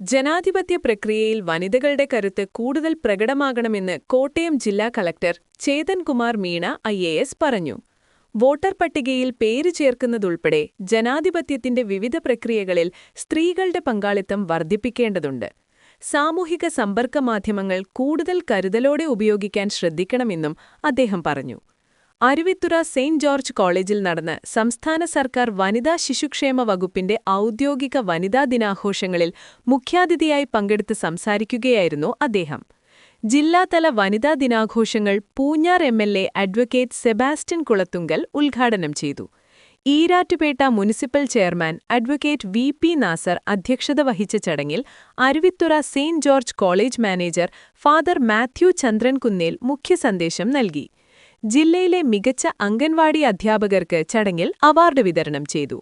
ജനാധിപത്യ പ്രക്രിയയിൽ വനിതകളുടെ കരുത്ത് കൂടുതൽ പ്രകടമാകണമെന്ന് കോട്ടയം ജില്ലാ കളക്ടർ ചേതൻകുമാർ മീണ IAS പറഞ്ഞു. വോട്ടർ പട്ടികയിൽ പേര് ചേർക്കുന്നതുൾപ്പെടെ ജനാധിപത്യത്തിന്റെ വിവിധ പ്രക്രിയകളിൽ സ്ത്രീകളുടെ പങ്കാളിത്തം വർദ്ധിപ്പിക്കേണ്ടതുണ്ട്. സാമൂഹിക സമ്പർക്ക മാധ്യമങ്ങൾ കൂടുതൽ കരുതലോടെ ഉപയോഗിക്കാൻ ശ്രദ്ധിക്കണമെന്നും അദ്ദേഹം പറഞ്ഞു. അരുവിത്തുറ സെയിന്റ് ജോർജ് കോളേജിൽ നടന്ന സംസ്ഥാന സർക്കാർ വനിതാ ശിശുക്ഷേമ വകുപ്പിന്റെ ഔദ്യോഗിക വനിതാ ദിനാഘോഷങ്ങളിൽ മുഖ്യാതിഥിയായി പങ്കെടുത്ത് സംസാരിക്കുകയായിരുന്നു അദ്ദേഹം. ജില്ലാതല വനിതാ ദിനാഘോഷങ്ങൾ Poonjar MLA advocate Sebastian Kulathunkal ഉദ്ഘാടനം ചെയ്തു. Erattupetta municipal chairman advocate VP Nasar അധ്യക്ഷത വഹിച്ച ചടങ്ങിൽ Aruvithura saint George college manager father Mathew Chandrankunnel മുഖ്യസന്ദേശം നൽകി. ജില്ലയിലെ മികച്ച അംഗൻവാടി അധ്യാപകർക്ക് ചടങ്ങിൽ അവാർഡ് വിതരണം ചെയ്തു.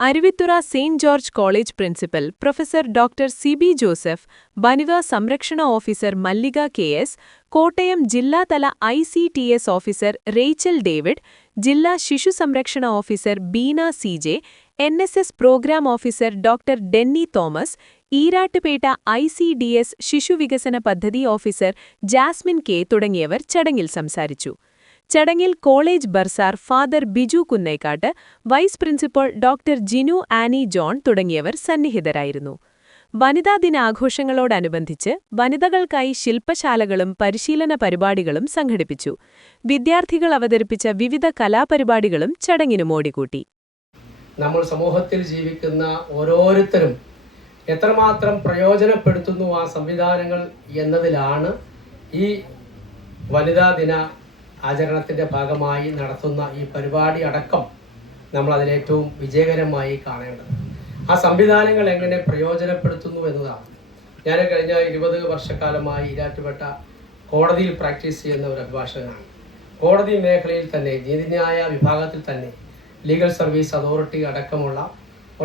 Aruvithura saint George college principal professor doctor CB Joseph, വനിതാ സംരക്ഷണ ഓഫീസർ മല്ലിക KS, കോട്ടയം ജില്ലാതല ICTS ഓഫീസർ റേച്ചൽ ഡേവിഡ്, ജില്ലാ ശിശു സംരക്ഷണ officer Beena CJ, NSS programme officer doctor Denny Thomas, Erattupetta ICDS ശിശുവികസന പദ്ധതി ഓഫീസർ ജാസ്മിൻ K തുടങ്ങിയവർ ചടങ്ങിൽ സംസാരിച്ചു. ചടങ്ങിൽ college bursar father Biju Kunnekkattu, vice principal doctor Jinu Annie John തുടങ്ങിയവർ സന്നിഹിതരായിരുന്നു. വനിതാ ദിനാഘോഷങ്ങളോടനുബന്ധിച്ച് വനിതകൾക്കായി ശില്പശാലകളും പരിശീലന പരിപാടികളും സംഘടിപ്പിച്ചു. വിദ്യാർത്ഥികൾ അവതരിപ്പിച്ച വിവിധ കലാപരിപാടികളും ചടങ്ങിനു മോടികൂട്ടി. നമ്മൾ സമൂഹത്തിൽ ജീവിക്കുന്ന ഓരോരുത്തരും എത്രമാത്രം പ്രയോജനപ്പെടുത്തുന്നു ആ സംവിധാനങ്ങൾ എന്നതിലാണ് ഈ വനിതാ ദിന ആചരണത്തിൻ്റെ ഭാഗമായി നടത്തുന്ന ഈ പരിപാടി അടക്കം നമ്മൾ അതിലേറ്റവും വിജയകരമായി കാണേണ്ടത്. ആ സംവിധാനങ്ങൾ എങ്ങനെ പ്രയോജനപ്പെടുത്തുന്നു എന്നതാണ്. ഞാൻ കഴിഞ്ഞ 20 വർഷക്കാലമായി ഈരാറ്റുപേട്ട കോടതിയിൽ പ്രാക്ടീസ് ചെയ്യുന്ന ഒരു അഭിഭാഷകനാണ്. കോടതി മേഖലയിൽ തന്നെ നീതിന്യായ വിഭാഗത്തിൽ തന്നെ ലീഗൽ സർവീസ് അതോറിറ്റി അടക്കമുള്ള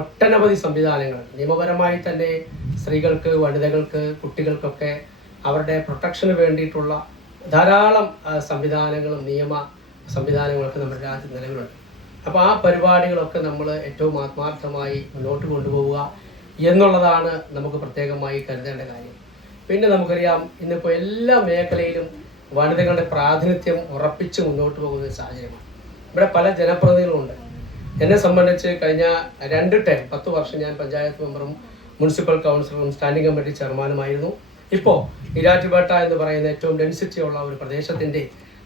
ഒട്ടനവധി സംവിധാനങ്ങൾ നിയമപരമായി തന്നെ സ്ത്രീകൾക്ക്, വനിതകൾക്ക്, കുട്ടികൾക്കൊക്കെ അവരുടെ പ്രൊട്ടക്ഷന് വേണ്ടിയിട്ടുള്ള ധാരാളം സംവിധാനങ്ങളും നിയമ സംവിധാനങ്ങളൊക്കെ നമ്മുടെ രാജ്യത്ത് നിലവിലുണ്ട്. അപ്പോൾ ആ പരിപാടികളൊക്കെ നമ്മൾ ഏറ്റവും ആത്മാർത്ഥമായി മുന്നോട്ട് കൊണ്ടുപോവുക എന്നുള്ളതാണ് നമുക്ക് പ്രത്യേകമായി കരുതേണ്ട കാര്യം. പിന്നെ നമുക്കറിയാം, ഇന്നിപ്പോൾ എല്ലാ മേഖലയിലും വനിതകളുടെ പ്രാതിനിധ്യം ഉറപ്പിച്ച് മുന്നോട്ട് പോകുന്ന സാഹചര്യമാണ്. ഇവിടെ പല ജനപ്രതിനിധികളുണ്ട്. എന്നെ സംബന്ധിച്ച് കഴിഞ്ഞ 2 ടൈം 10 വർഷം ഞാൻ പഞ്ചായത്ത് മെമ്പറും മുനിസിപ്പൽ കൗൺസിലറും സ്റ്റാൻഡിംഗ് കമ്മിറ്റി ചെയർമാനുമായിരുന്നു. ഇപ്പോൾ ഈരാറ്റുപേട്ട എന്ന് പറയുന്ന ഏറ്റവും ഡെൻസിറ്റി ഉള്ള ഒരു പ്രദേശത്തിൻ്റെ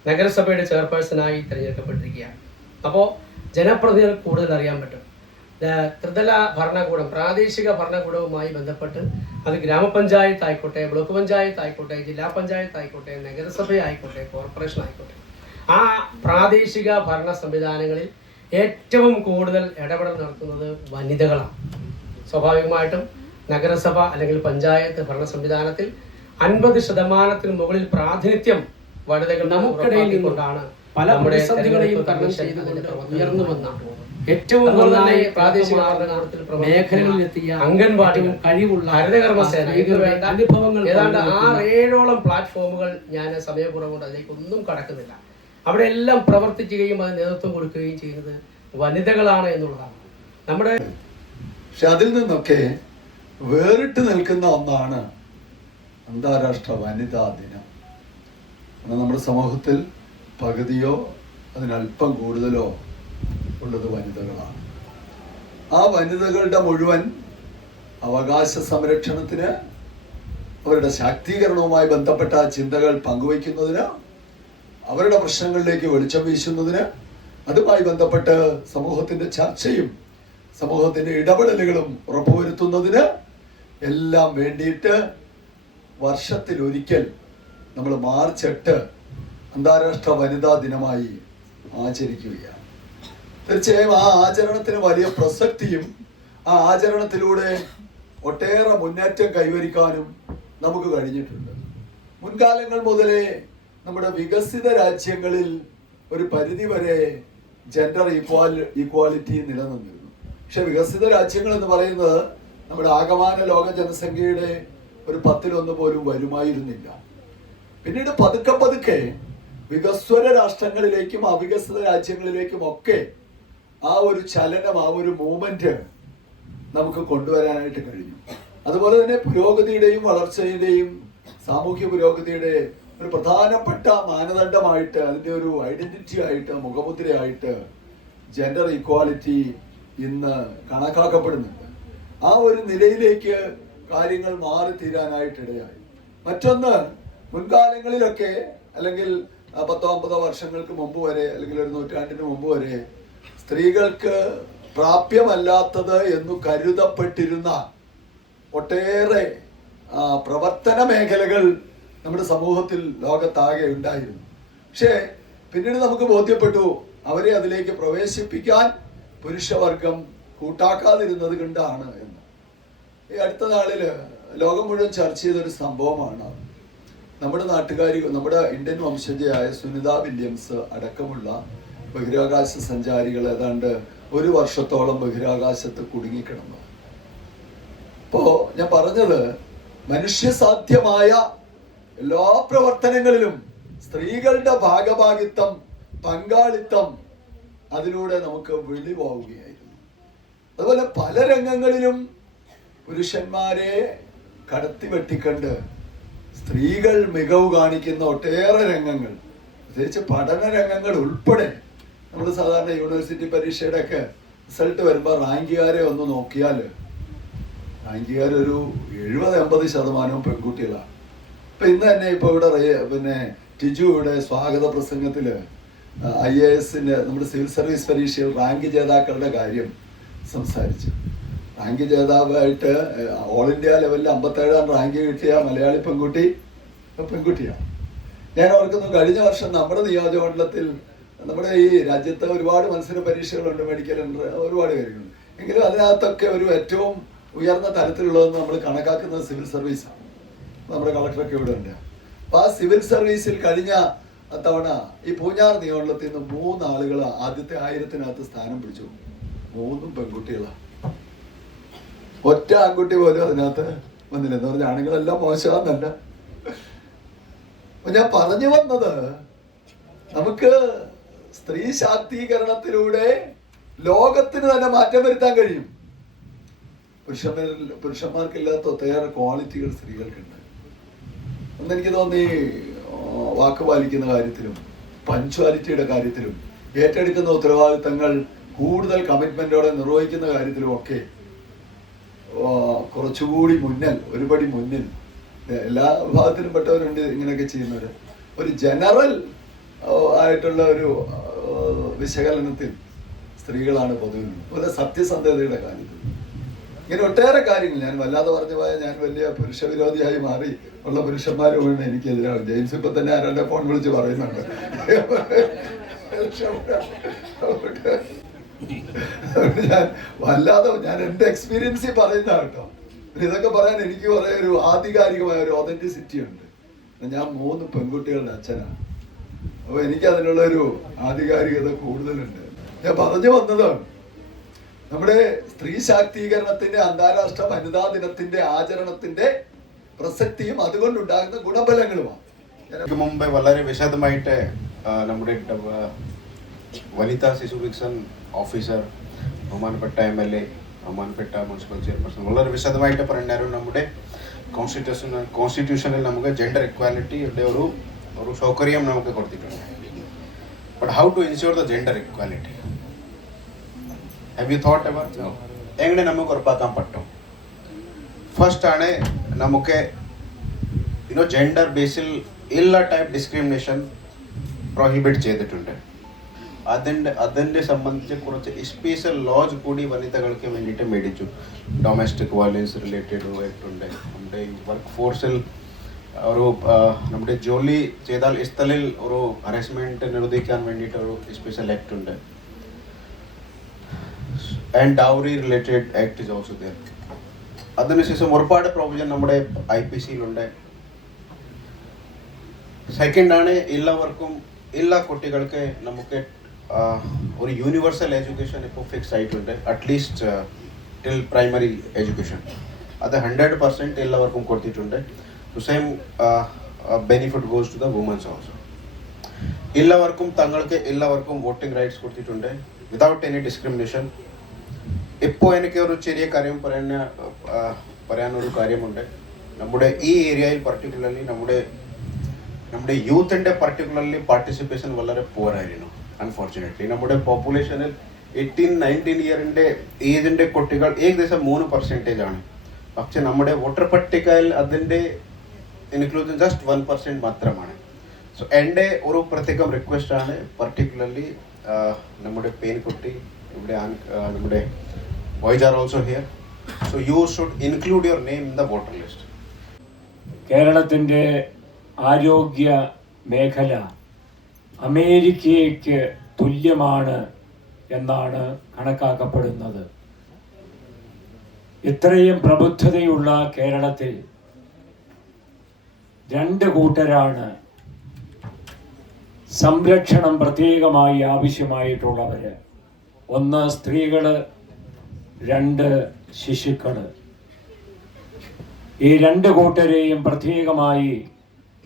നഗരസഭയുടെ ചെയർപേഴ്സണായി തിരഞ്ഞെടുക്കപ്പെട്ടിരിക്കുകയാണ്. അപ്പോൾ ജനപ്രതിനിധികൾ കൂടുതൽ അറിയാൻ പറ്റും. ത്രിതല ഭരണകൂടം, പ്രാദേശിക ഭരണകൂടവുമായി ബന്ധപ്പെട്ട് അത് ഗ്രാമപഞ്ചായത്ത് ആയിക്കോട്ടെ, ബ്ലോക്ക് പഞ്ചായത്ത് ആയിക്കോട്ടെ, ജില്ലാ പഞ്ചായത്ത് ആയിക്കോട്ടെ, നഗരസഭ ആയിക്കോട്ടെ, കോർപ്പറേഷൻ ആയിക്കോട്ടെ, ആ പ്രാദേശിക ഭരണ സംവിധാനങ്ങളിൽ ഏറ്റവും കൂടുതൽ ഇടപെടൽ നടത്തുന്നത് വനിതകളാണ്. സ്വാഭാവികമായിട്ടും നഗരസഭ അല്ലെങ്കിൽ പഞ്ചായത്ത് ഭരണ സംവിധാനത്തിൽ 50% മുകളിൽ പ്രാതിനിധ്യം വനിതകൾ നമുക്കിടയിൽ നിന്നുകൊണ്ടാണ് പല പ്രതിസന്ധികളെയും തരണം ചെയ്തുകൊണ്ട് ഉയർന്നു വന്ന ഏറ്റവും നന്നായി പ്രാദേശിക മേഖലകളിൽ എത്തിയ അംഗൻവാടികൾ, കഴിവുള്ള ഹരിതകർമ്മസേന, വേണ്ട അനുഭവങ്ങൾ ഏതാണ്ട് 6-7ഓളം പ്ലാറ്റ്ഫോമുകൾ ഞാൻ സമയപൂർവ്വം കൊണ്ട് അതിലേക്ക് ഒന്നും കടക്കുന്നില്ല. അവിടെ എല്ലാം പ്രവർത്തിക്കുകയും അത് നേതൃത്വം കൊടുക്കുകയും ചെയ്യുന്നത് വനിതകളാണ് എന്നുള്ളതാണ് നമ്മുടെ. പക്ഷെ അതിൽ നിന്നൊക്കെ വേറിട്ട് നിൽക്കുന്ന ഒന്നാണ് അന്താരാഷ്ട്ര വനിതാ ദിനം. നമ്മുടെ സമൂഹത്തിൽ പകുതിയോ അതിനല്പം കൂടുതലോ ഉള്ളത് വനിതകളാണ്. ആ വനിതകളുടെ മുഴുവൻ അവകാശ സംരക്ഷണത്തിന്, അവരുടെ ശാക്തീകരണവുമായി ബന്ധപ്പെട്ട ചിന്തകൾ പങ്കുവയ്ക്കുന്നതിന്, അവരുടെ പ്രശ്നങ്ങളിലേക്ക് വെളിച്ചം വീശുന്നതിന്, അതുമായി ബന്ധപ്പെട്ട് സമൂഹത്തിൻ്റെ ചർച്ചയും സമൂഹത്തിൻ്റെ ഇടപെടലുകളും ഉറപ്പുവരുത്തുന്നതിന് എല്ലാം വേണ്ടിയിട്ട് വർഷത്തിലൊരിക്കൽ നമ്മൾ മാർച്ച് 8 അന്താരാഷ്ട്ര വനിതാ ദിനമായി ആചരിക്കുകയാണ്. തീർച്ചയായും ആ ആചരണത്തിന് വലിയ പ്രസക്തിയും ആ ആചരണത്തിലൂടെ ഒട്ടേറെ മുന്നേറ്റം കൈവരിക്കാനും നമുക്ക് കഴിഞ്ഞിട്ടുണ്ട്. മുൻകാലങ്ങൾ മുതലേ നമ്മുടെ വികസിത രാജ്യങ്ങളിൽ ഒരു പരിധിവരെ ജെൻഡർ ഈക്വാലിറ്റി നിലനിന്നിരുന്നു. പക്ഷെ വികസിത രാജ്യങ്ങൾ എന്ന് പറയുന്നത് നമ്മുടെ ആകമാന ലോക ജനസംഖ്യയുടെ ഒരു 10-1 പോലും വരുമായിരുന്നില്ല. പിന്നീട് പതുക്കെ പതുക്കെ വികസ്വര രാഷ്ട്രങ്ങളിലേക്കും അവികസിത രാജ്യങ്ങളിലേക്കും ഒക്കെ ആ ഒരു ചലനം, ആ ഒരു മൂവ്മെന്റ് നമുക്ക് കൊണ്ടുവരാനായിട്ട് കഴിഞ്ഞു. അതുപോലെ തന്നെ പുരോഗതിയുടെയും വളർച്ചയുടെയും സാമൂഹ്യ പുരോഗതിയുടെ ഒരു പ്രധാനപ്പെട്ട മാനദണ്ഡമായിട്ട്, അതിൻ്റെ ഒരു ഐഡന്റിറ്റി ആയിട്ട്, മുഖമുദ്രയായിട്ട് ജെൻഡർ ഈക്വാലിറ്റി ഇന്ന് കണക്കാക്കപ്പെടുന്നുണ്ട്. ആ ഒരു നിലയിലേക്ക് കാര്യങ്ങൾ മാറി തീരാനായിട്ടിടയായി. മറ്റൊന്ന്, മുൻകാലങ്ങളിലൊക്കെ അല്ലെങ്കിൽ 10-50 വർഷങ്ങൾക്ക് മുമ്പ് വരെ, അല്ലെങ്കിൽ ഒരു നൂറ്റാണ്ടിന് മുമ്പ് വരെ സ്ത്രീകൾക്ക് പ്രാപ്യമല്ലാത്തത് എന്നു കരുതപ്പെട്ടിരുന്ന ഒട്ടേറെ പ്രവർത്തന മേഖലകൾ നമ്മുടെ സമൂഹത്തിൽ ലോകത്താകെ ഉണ്ടായിരുന്നു. പക്ഷേ പിന്നീട് നമുക്ക് ബോധ്യപ്പെട്ടു അവരെ അതിലേക്ക് പ്രവേശിപ്പിക്കാൻ പുരുഷവർഗം കൂട്ടാക്കാതിരുന്നത് കൊണ്ടാണ് എന്ന്. ഈ അടുത്ത നാളിൽ ലോകം മുഴുവൻ ചർച്ച ചെയ്തൊരു സംഭവമാണ് നമ്മുടെ നാട്ടുകാരി, നമ്മുടെ ഇന്ത്യൻ വംശജയായ സുനിത വില്യംസ് അടക്കമുള്ള ബഹിരാകാശ സഞ്ചാരികൾ ഏതാണ്ട് 1 വർഷത്തോളം ബഹിരാകാശത്ത് കുടുങ്ങിക്കിടന്നു. അപ്പോ ഞാൻ പറഞ്ഞത്, മനുഷ്യസാധ്യമായ എല്ലാ പ്രവർത്തനങ്ങളിലും സ്ത്രീകളുടെ ഭാഗഭാഗിത്വം, പങ്കാളിത്തം അതിലൂടെ നമുക്ക് വെളിവാവുകയായിരുന്നു. അതുപോലെ പല രംഗങ്ങളിലും പുരുഷന്മാരെ കടത്തി വെട്ടിക്കണ്ട് സ്ത്രീകൾ മികവ് കാണിക്കുന്ന ഒട്ടേറെ രംഗങ്ങൾ, പ്രത്യേകിച്ച് പഠന രംഗങ്ങൾ ഉൾപ്പെടെ. നമ്മൾ സാധാരണ യൂണിവേഴ്സിറ്റി പരീക്ഷയുടെ ഒക്കെ റിസൾട്ട് വരുമ്പോൾ റാങ്കുകാരെ ഒന്ന് നോക്കിയാൽ റാങ്കുകാരൊരു 70-80% പെൺകുട്ടികളാണ്. ഇപ്പം ഇന്ന് തന്നെ ഇപ്പോൾ ഇവിടെ ടിജുവിടെ സ്വാഗത പ്രസംഗത്തിൽ IASന്റെ നമ്മുടെ സിവിൽ സർവീസ് പരീക്ഷയിൽ റാങ്ക് ജേതാക്കളുടെ കാര്യം സംസാരിച്ചു. റാങ്ക് ജേതാവായിട്ട് ഓൾ ഇന്ത്യ ലെവലിൽ 57ാം റാങ്ക് കിട്ടിയ മലയാളി പെൺകുട്ടിയാണ്. ഞാൻ ഓർക്കുന്നു, കഴിഞ്ഞ വർഷം നമ്മുടെ നിയോജകമണ്ഡലത്തിൽ, നമ്മുടെ ഈ രാജ്യത്ത് ഒരുപാട് മത്സര പരീക്ഷകളുണ്ട്, മെഡിക്കൽ ഉണ്ട്, ഒരുപാട് കാര്യങ്ങളുണ്ട്. എങ്കിലും അതിനകത്തൊക്കെ ഒരു ഏറ്റവും ഉയർന്ന തലത്തിലുള്ളതെന്ന് നമ്മൾ കണക്കാക്കുന്നത് സിവിൽ സർവീസാണ്. നമ്മുടെ കളക്ടറൊക്കെ ഇവിടെ ഉണ്ട്. അപ്പോൾ ആ സിവിൽ സർവീസിൽ കഴിഞ്ഞ തവണ ഈ പൂഞ്ഞാർ നിയോജകത്തിൽ നിന്ന് 3 ആളുകൾ ആദ്യത്തെ 1000-നകത്ത് സ്ഥാനം പിടിച്ചു. 3 പെൺകുട്ടികളാണ്. ഒറ്റ ആൺകുട്ടി പോലും അതിനകത്ത് വന്നില്ല. എന്ന് പറഞ്ഞാൽ ആണുങ്ങളെല്ലാം മോശമാണെന്നല്ല. അപ്പൊ ഞാൻ പറഞ്ഞു വന്നത്, നമുക്ക് സ്ത്രീ ശാക്തീകരണത്തിലൂടെ ലോകത്തിന് തന്നെ മാറ്റം വരുത്താൻ കഴിയും. പുരുഷന്മാർക്കില്ലാത്ത ഒട്ടേറെ ക്വാളിറ്റികൾ സ്ത്രീകൾക്കുണ്ട്. ഒന്നെനിക്ക് തോന്നി, വാക്ക് പാലിക്കുന്ന കാര്യത്തിലും പഞ്ച്വാലിറ്റിയുടെ കാര്യത്തിലും ഏറ്റെടുക്കുന്ന ഉത്തരവാദിത്തങ്ങൾ കൂടുതൽ കമ്മിറ്റ്മെന്റോടെ നിർവഹിക്കുന്ന കാര്യത്തിലും ഒക്കെ കുറച്ചുകൂടി ഒരുപടി മുന്നിൽ എല്ലാ വിഭാഗത്തിലും പെട്ടവരുണ്ട് ഇങ്ങനെയൊക്കെ ചെയ്യുന്നവർ. ഒരു ജനറൽ ആയിട്ടുള്ള ഒരു വിശകലനത്തിൽ സ്ത്രീകളാണ് പൊതുവിൽ. അതുപോലെ സത്യസന്ധതയുടെ കാര്യത്തിൽ ഇങ്ങനെ ഒട്ടേറെ കാര്യങ്ങൾ. ഞാൻ വല്ലാതെ പറഞ്ഞു പോയാൽ ഞാൻ വലിയ പുരുഷവിരോധിയായി മാറി ഉള്ള പുരുഷന്മാരുമാണ് എനിക്കെതിരാണ്. ജെയിംസ് ഇപ്പൊ തന്നെ ആരുടെ ഫോൺ വിളിച്ച് പറയുന്നുണ്ട്. ഞാൻ എൻ്റെ എക്സ്പീരിയൻസിൽ പറയുന്ന കേട്ടോ. ഇതൊക്കെ പറയാൻ എനിക്ക് കുറെ ഒരു ആധികാരികമായ ഒരു ഒതന്റിസിറ്റി ഉണ്ട്. ഞാൻ 3 പെൺകുട്ടികളുടെ അച്ഛനാണ്. അപ്പൊ എനിക്ക് അതിനുള്ള ഒരു ആധികാരികത കൂടുതലുണ്ട്. ഞാൻ പറഞ്ഞു വന്നത്, നമ്മുടെ സ്ത്രീ ശാക്തീകരണത്തിന്റെ അന്താരാഷ്ട്ര വനിതാ ദിനത്തിന്റെ ആചരണത്തിന്റെ പ്രസക്തിയും അതുകൊണ്ടുണ്ടാകുന്ന ഗുണഫലങ്ങളുമാണ്. മുമ്പ് വളരെ വിശദമായിട്ട് നമ്മുടെ വനിതാ ശിശു വികസൻ ഓഫീസർ, ബഹുമാനപ്പെട്ട MLA, ബഹുമാനപ്പെട്ട മുനിസിപ്പൽ ചെയർപേഴ്സൺ വളരെ വിശദമായിട്ട് പറഞ്ഞാലും നമ്മുടെ കോൺസ്റ്റിറ്റ്യൂഷനിൽ നമുക്ക് ജെൻഡർ ഇക്വാലിറ്റിയുടെ ഒരു സൗകര്യം നമുക്ക് കൊടുത്തിട്ടുണ്ട്. But how to ensure the gender equality? Have you thought ever? എങ്ങനെ നമുക്ക് ഉറപ്പാക്കാൻ പറ്റും? ഫസ്റ്റ് ആണ് നമുക്ക് ജെൻഡർ ബേസിൽ എല്ലാ ടൈപ്പ് ഡിസ്ക്രിമിനേഷൻ പ്രൊഹിബിറ്റ് ചെയ്തിട്ടുണ്ട്. അതിൻ്റെ സംബന്ധിച്ച് കുറച്ച് സ്പെഷ്യൽ ലോസ് കൂടി വനിതകൾക്ക് വേണ്ടിയിട്ട് മേടിച്ചു. ഡൊമസ്റ്റിക് വയലൻസ് റിലേറ്റഡ് ആക്ട് ഉണ്ട്. നമ്മുടെ വർക്ക് ഫോഴ്സിൽ ഒരു നമ്മുടെ ജോലി ചെയ്താൽ സ്ഥലിൽ ഒരു ഹറാസ്മെൻറ്റ് നിരോധിക്കാൻ വേണ്ടിയിട്ട് ഒരു സ്പെഷ്യൽ ആക്ട് ഉണ്ട്. And dowry related act is also there. അതിനുശേഷം ഒരുപാട് പ്രൊവിഷൻ നമ്മുടെ IPC-യിലുണ്ട്. സെക്കൻഡ് ആണ് എല്ലാവർക്കും, എല്ലാ കുട്ടികൾക്ക് നമുക്ക് ഒരു യൂണിവേഴ്സൽ എഡ്യൂക്കേഷൻ ഇപ്പോൾ ഫിക്സ് ആയിട്ടുണ്ട്. അറ്റ്ലീസ്റ്റ് ടിൽ പ്രൈമറി എഡ്യൂക്കേഷൻ അത് 100% എല്ലാവർക്കും കൊടുത്തിട്ടുണ്ട്. Same benefit goes to the womens also. എല്ലാവർക്കും വോട്ടിംഗ് റൈറ്റ്സ് കൊടുത്തിട്ടുണ്ട് വിതൗട്ട് എനി ഡിസ്ക്രിമിനേഷൻ. ഇപ്പോൾ എനിക്ക് ഒരു ചെറിയ കാര്യം പറയാനൊരു കാര്യമുണ്ട്. നമ്മുടെ ഈ ഏരിയയിൽ പർട്ടിക്കുലർലി നമ്മുടെ യൂത്തിൻ്റെ പർട്ടിക്കുലർലി പാർട്ടിസിപ്പേഷൻ വളരെ പോരായിരുന്നു. അൺഫോർച്ചുനേറ്റ്ലി നമ്മുടെ പോപ്പുലേഷനിൽ 18-19 ഇയറിൻ്റെ ഏജിൻ്റെ കുട്ടികൾ ഏകദേശം 3% ആണ്. പക്ഷെ നമ്മുടെ വോട്ടർ പട്ടികയിൽ അതിൻ്റെ ഇൻക്ലൂഷൻ ജസ്റ്റ് 1% മാത്രമാണ്. സോ എൻ്റെ ഒരു പ്രത്യേകം റിക്വസ്റ്റാണ്, പർട്ടിക്കുലർലി നമ്മുടെ പെൺകുട്ടി ഇവിടെ നമ്മുടെ boys are also here, so you should include your name in the voter list. കേരളത്തിൻ്റെ ആരോഗ്യ മേഖല അമേരിക്കയ്ക്ക് തുല്യമാണ് എന്നാണ് കണക്കാക്കപ്പെടുന്നത്. ഇത്രയും പ്രബുദ്ധതയുള്ള കേരളത്തിൽ 2 കൂട്ടരാണ് സംരക്ഷണം പ്രത്യേകമായി ആവശ്യമായിട്ടുള്ളവർ. 1 സ്ത്രീകൾ, 2 ശിശുക്കൾ. ഈ 2 കൂട്ടരെയും പ്രത്യേകമായി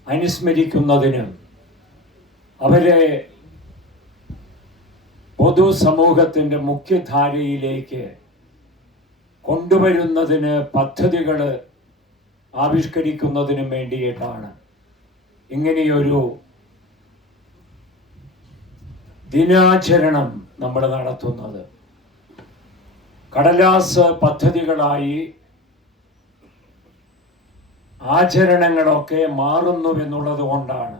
അനുസ്മരിക്കുന്നതിനും അവരെ പൊതുസമൂഹത്തിൻ്റെ മുഖ്യധാരയിലേക്ക് കൊണ്ടുവരുന്നതിന് പദ്ധതികൾ ആവിഷ്കരിക്കുന്നതിനും വേണ്ടിയിട്ടാണ് ഇങ്ങനെയൊരു ദിനാചരണം നമ്മൾ നടത്തുന്നത്. കടലാസ് പദ്ധതികളായി ആചരണങ്ങളൊക്കെ മാറുന്നുവെന്നുള്ളത് കൊണ്ടാണ്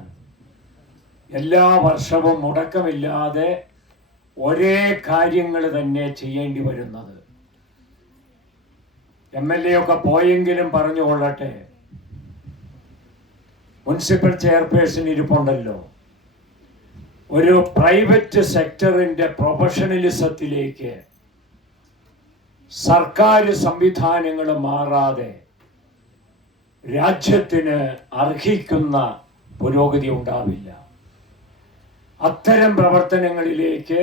എല്ലാ വർഷവും മുടക്കമില്ലാതെ ഒരേ കാര്യങ്ങൾ തന്നെ ചെയ്യേണ്ടി വരുന്നത്. MLA ഒക്കെ പോയെങ്കിലും പറഞ്ഞുകൊള്ളട്ടെ, മുനിസിപ്പൽ ചെയർപേഴ്സൺ ഇരിപ്പുണ്ടല്ലോ. ഒരു പ്രൈവറ്റ് സെക്ടറിൻ്റെ പ്രൊഫഷണലിസത്തിലേക്ക് സർക്കാർ സംവിധാനങ്ങൾ മാറാതെ രാജ്യത്തിന് അർഹിക്കുന്ന പുരോഗതി ഉണ്ടാവില്ല. അത്തരം പ്രവർത്തനങ്ങളിലേക്ക്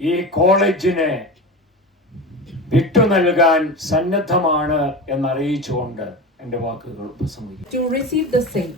ഈ കോളേജിനെ വിട്ടു നൽകാൻ സന്നദ്ധമാണ് എന്നറിയിച്ചുകൊണ്ട് എൻ്റെ വാക്കുകൾ ഉപസംഹരിക്കുന്നു. To receive the same.